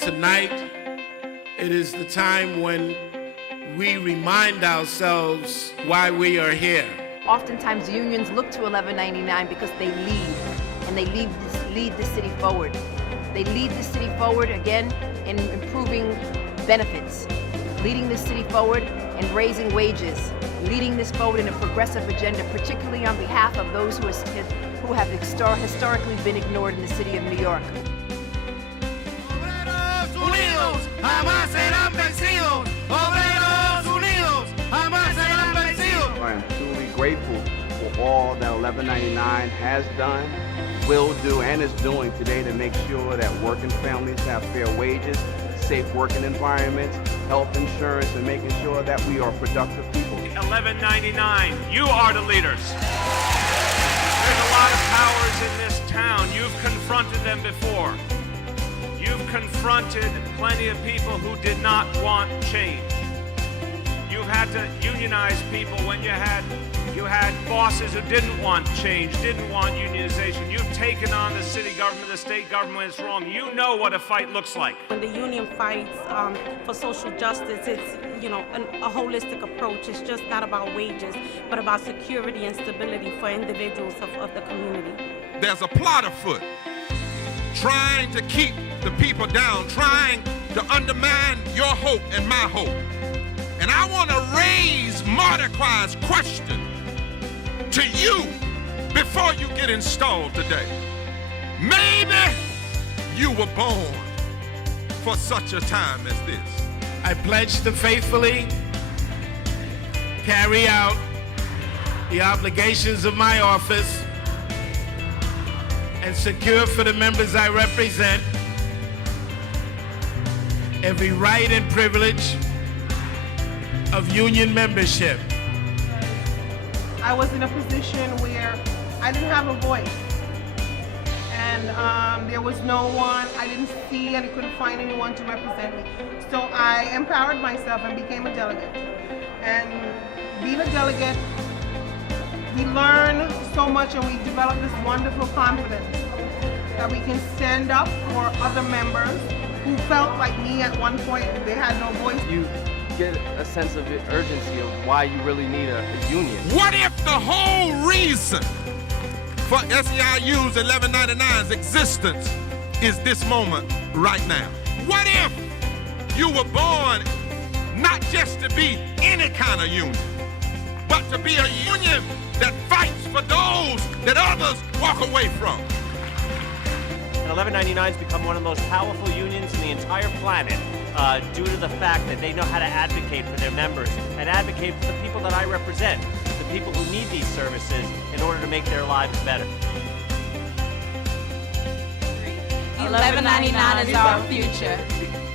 Tonight, it is the time when we remind ourselves why we are here. Oftentimes, unions look to 1199 because they lead, and they lead the city forward. They lead the city forward, again, in improving benefits, leading the city forward in raising wages, leading this forward in a progressive agenda, particularly on behalf of those who have historically been ignored in the city of New York. Unidos jamás serán vencidos. Obreros unidos jamás serán vencidos. I am truly grateful for all that 1199 has done, will do, and is doing today to make sure that working families have fair wages, safe working environments, health insurance, and making sure that we are productive people. 1199, you are the leaders. There's a lot of powers in this town. You've confronted them before. You've confronted plenty of people who did not want change. You've had to unionize people when you had bosses who didn't want change, didn't want unionization. You've taken on the city government, the state government when it's wrong. You know what a fight looks like. When the union fights for social justice, it's a holistic approach. It's just not about wages, but about security and stability for individuals of the community. There's a plot afoot trying to keep the people down, trying to undermine your hope and my hope. And I want to raise Mordecai's question to you before you get installed today. Maybe you were born for such a time as this. I pledge to faithfully carry out the obligations of my office and secure for the members I represent every right and privilege of union membership. I was in a position where I didn't have a voice, and there was no one. I didn't see and I couldn't find anyone to represent me. So I empowered myself and became a delegate. And being a delegate, we learn so much and we develop this wonderful confidence that we can stand up for other members who felt like me at one point they had no voice. You get a sense of urgency of why you really need a union. What if the whole reason for SEIU's 1199's existence is this moment right now? What if you were born not just to be any kind of union, but to be a union that fights for those that others walk away from? And 1199's become one of the most powerful unions in the entire planet due to the fact that they know how to advocate for their members and advocate for the people that I represent, the people who need these services in order to make their lives better. 1199 is our future.